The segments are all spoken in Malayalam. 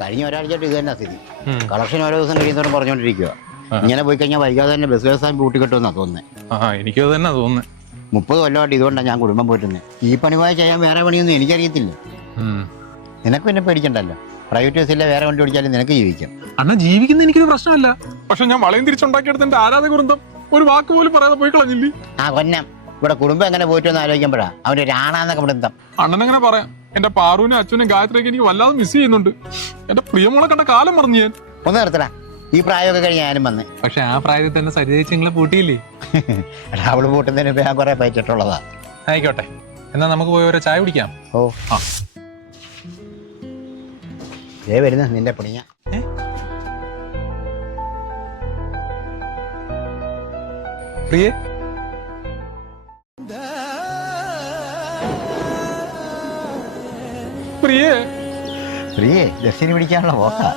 കഴിഞ്ഞ ഒരാഴ്ചയായിട്ട് ഇത് തന്നെ സ്ഥിതി. കളക്ഷൻ ഓരോ ദിവസം കഴിയുന്നവരും പറഞ്ഞുകൊണ്ടിരിക്കുക. ഇങ്ങനെ പോയി കഴിഞ്ഞാൽ വൈകാതെ തന്നെ ബസ് വ്യവസായം പൂട്ടിക്കെട്ടുമെന്നാണ് തോന്നുന്നത്. എനിക്കത് തന്നെ തോന്നുന്നത്. 30 കൊല്ലമായിട്ട് ഇതുകൊണ്ടാണ് ഞാൻ കുടുംബം പോറ്റുന്നത്. ഈ പണിമായി ചെയ്യാൻ വേറെ പണിയൊന്നും എനിക്കറിയത്തില്ല. നിനക്ക് പിന്നെ പേടിക്കണ്ടല്ലോ. പ്രൈവറ്റ് ബസ്സിലെ വേറെ വണ്ടി ഓടിച്ചാലും നിനക്ക് ജീവിക്കാം. അണ്ണ ജീവിക്കുന്ന എനിക്കൊരു പ്രശ്നമല്ല. പക്ഷെ ഞാൻ വളയം തിരിച്ചുണ്ടാക്കിയെടുത്ത് എന്റെ ആരാധക വൃന്ദം ഒരു വാക്ക് പോലും പറയാതെ പോയി കളഞ്ഞില്ലേ. കൊന്നം ഇവിടെ കുടുംബം എങ്ങനെ പോയിട്ടൊന്ന് ആലോചിക്കുമ്പോഴാ അവന്റെ രാണാന്നൊക്കെ വൃന്ദം. അണ്ണനെങ്ങനെ പറയാം? എന്റെ പാറുവിനെ അച്ഛനും ഗായത്രിയൊക്കെ എനിക്ക് വല്ലാതെ മിസ് ചെയ്യുന്നുണ്ട്. എന്റെ പ്രിയമോളെ കണ്ട കാലം മറന്നു ഞാൻ. ഒന്ന് നിർത്തടാ, ഈ പ്രായമൊക്കെ കഴിഞ്ഞ് ഞാനും വന്ന്. പക്ഷെ ആ പ്രായത്തിൽ തന്നെ സരിതേച്ചി നിങ്ങളെ പൂട്ടിയില്ലേ? അവള് പൂട്ടുന്നതിന് ഞാൻ കുറെ പറ്റിട്ടുള്ളതാ. ആയിക്കോട്ടെ, എന്നാ നമുക്ക് പോയി ഓരോ ചായ കുടിക്കാം. വരുന്ന നിന്റെ പണിയാ. പ്രിയേ, പ്രിയേ, പ്രിയേ ബസ്സിന് പിടിക്കാനുള്ള പോക്കാ.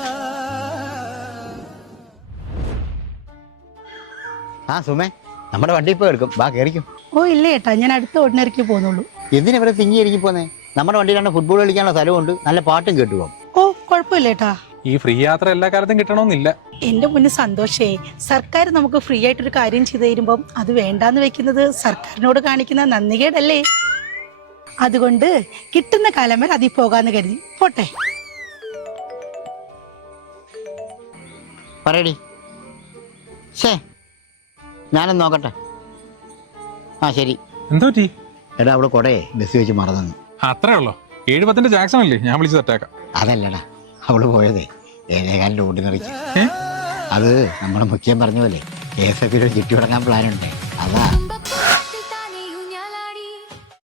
സുമേ, നമ്മുടെ വണ്ടി ഇപ്പൊ എടുക്കും. വാ കയറിക്കും. ഓ ഇല്ല ഏട്ടാ, ഞാൻ അടുത്ത ഓർഡിനറിക്ക് പോകുന്നുള്ളൂ. എന്തിനാ ഇവിടെ തിങ്ങി ഇരിക്കി പോന്നേ? നമ്മുടെ വണ്ടിയിലാണ് ഫുട്ബോൾ കളിക്കാനുള്ള സ്ഥലമുണ്ട്, നല്ല പാട്ടും കേട്ടുപോകും. ഓ കുഴപ്പമില്ല ഏട്ടാ. ഈ ഫ്രീ യാത്ര എല്ലാ കാലത്തും കിട്ടണമെന്നില്ല. എന്റെ മുന്നേ സന്തോഷേ, സർക്കാർ നമുക്ക് ഫ്രീ ആയിട്ടൊരു കാര്യം ചെയ്തു തരുമ്പം അത് വേണ്ടാന്ന് വെക്കുന്നത് സർക്കാരിനോട് കാണിക്കുന്ന നന്ദികേടല്ലേ? അതുകൊണ്ട് കിട്ടുന്ന കാലം വരെ അതിൽ പോകാന്ന് കരുതി. പോട്ടെ. പറയടി. ഞാനൊന്ന് നോക്കട്ടെ. ശരി. എന്തോ പറ്റി? എടാ അവിടെ കൊടയെ ബസ് വെച്ച് മറന്നു. അത്രേ ഉള്ളോ? 7:10 ജാക്സൺ അല്ലേ? ഞാൻ വിളിച്ച് തെറ്റാക്കാം. അതല്ലടാ, അവള് പോയതേ 7:15 ഓർഡിനറിക്ക്. അത് നമ്മുടെ മുഖ്യം പറഞ്ഞ പോലെ ASF ചിട്ടി തുടങ്ങാൻ പ്ലാനുണ്ട്. അതാ